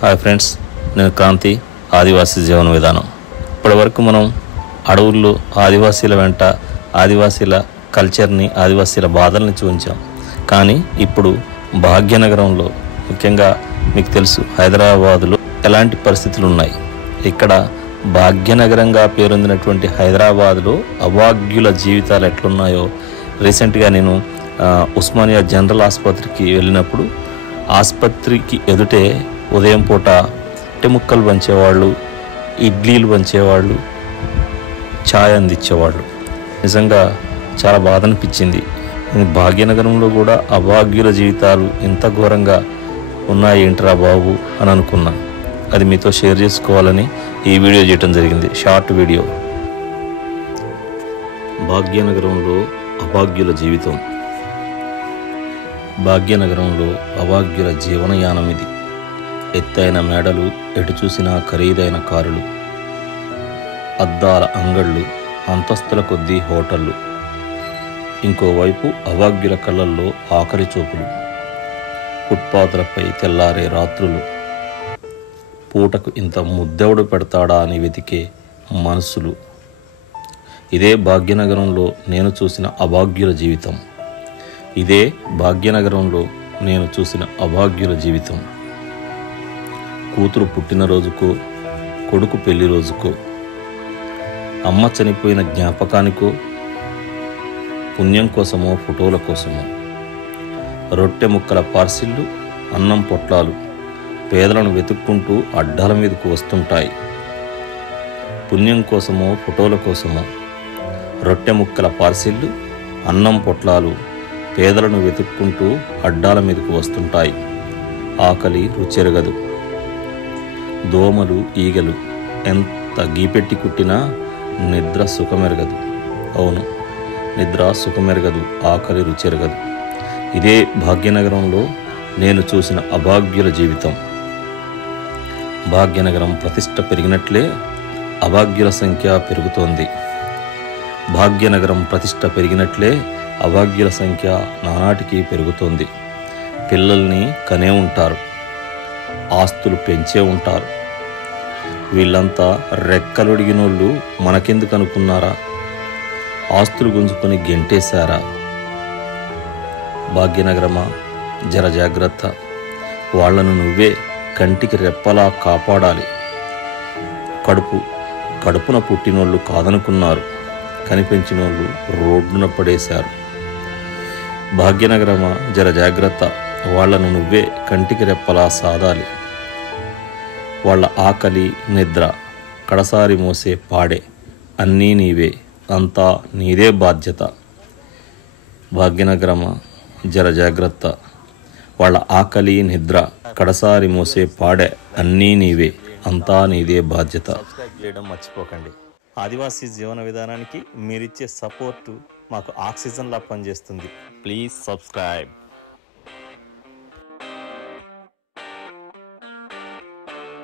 Hi friends, నేను క్రాంతి. ఆదివాసీ జీవన విధానం. ఇప్పటివరకు మనం అడవుల్లో ఆదివాసీల వెంట ఆదివాసీల కల్చర్ని, ఆదివాసీల బాధల్ని చూపించాం. కానీ ఇప్పుడు భాగ్యనగరంలో, ముఖ్యంగా మీకు తెలుసు హైదరాబాదులో ఎలాంటి పరిస్థితులు ఉన్నాయి. ఇక్కడ భాగ్యనగరంగా పేరొందినటువంటి హైదరాబాదులో అభాగ్యుల జీవితాలు ఎట్లున్నాయో రీసెంట్గా నేను ఉస్మానియా జనరల్ ఆసుపత్రికి వెళ్ళినప్పుడు ఆసుపత్రికి ఎదుటే ఉదయం పూట ముక్కలు పంచేవాళ్ళు, ఇడ్లీలు పంచేవాళ్ళు, ఛాయ్ అందించేవాళ్ళు. నిజంగా చాలా బాధ అనిపించింది. భాగ్యనగరంలో కూడా అభాగ్యుల జీవితాలు ఇంత ఘోరంగా ఉన్నాయి ఏంట్రా బాబు అని అనుకున్నా. అది మీతో షేర్ చేసుకోవాలని ఈ వీడియో చేయడం జరిగింది. Short video. భాగ్యనగరంలో అభాగ్యుల జీవితం. భాగ్యనగరంలో అభాగ్యుల జీవనయానం ఇది. ఎత్తైన మేడలు, ఎటు చూసినా ఖరీదైన కారులు, అద్దాల అంగళ్ళు, అంతస్తుల కొద్దీ హోటళ్ళు. ఇంకోవైపు అభాగ్యుల కళ్ళల్లో ఆఖరి చూపులు. ఫుట్పాత్లపై తెల్లారే రాత్రులు. పూటకు ఇంత ముద్దెవడు పెడతాడా అని వెతికే మనసులు. ఇదే భాగ్యనగరంలో నేను చూసిన అభాగ్యుల జీవితం. ఇదే భాగ్యనగరంలో నేను చూసిన అభాగ్యుల జీవితం. కూతురు పుట్టినరోజుకో, కొడుకు పెళ్లి రోజుకో, అమ్మ చనిపోయిన జ్ఞాపకానికో, పుణ్యం కోసమో, ఫోటోల కోసమో రొట్టె ముక్కల పార్సిళ్ళు, అన్నం పొట్లాలు పేదలను వెతుక్కుంటూ అడ్డాల మీదకు వస్తుంటాయి. పుణ్యం కోసమో, ఫోటోల కోసమో రొట్టె ముక్కల పార్సిళ్ళు, అన్నం పొట్లాలు పేదలను వెతుక్కుంటూ అడ్డాల మీదకు వస్తుంటాయి. ఆకలి రుచెరగదు. దోమలు, ఈగలు ఎంత గీపెట్టి కుట్టినా నిద్ర సుఖమెరగదు. అవును, నిద్ర సుఖమెరగదు, ఆకలి రుచెరగదు. ఇదే భాగ్యనగరంలో నేను చూసిన అభాగ్యుల జీవితం. భాగ్యనగరం ప్రతిష్ట పెరిగినట్లే అభాగ్యుల సంఖ్య పెరుగుతోంది. భాగ్యనగరం ప్రతిష్ట పెరిగినట్లే అభాగ్యుల సంఖ్య నానాటికి పెరుగుతోంది. పిల్లల్ని కనే ఉంటారు, ఆస్తులు పెంచే ఉంటారు. వీళ్ళంతా రెక్కలొడిగినోళ్ళు మనకెందుకు అనుకున్నారా? ఆస్తులు గుంజుకొని గెంటేశారా? భాగ్యనగరమా, జర జాగ్రత్త. వాళ్లను నువ్వే కంటికి రెప్పలా కాపాడాలి. కడుపున పుట్టినోళ్ళు కాదనుకున్నారు, కనిపించినోళ్ళు రోడ్డున పడేశారు. భాగ్యనగరమా, జర జాగ్రత్త. వాళ్లను నువ్వే కంటికి రెప్పలా సాదాలి. వాళ్ళ ఆకలి, నిద్ర, కడసారి మోసే పాడే అన్నీ నీవే, అంతా నీదే బాధ్యత. భాగ్యనగరమా, జర జాగ్రత్త. వాళ్ళ ఆకలి, నిద్ర, కడసారి మోసే పాడే అన్నీ నీవే, అంతా నీదే బాధ్యత. సబ్స్క్రైబ్ చేయడం మర్చిపోకండి. ఆదివాసీ జీవన విధానానికి మీరిచ్చే సపోర్టు మాకు ఆక్సిజన్లా పనిచేస్తుంది. Please subscribe.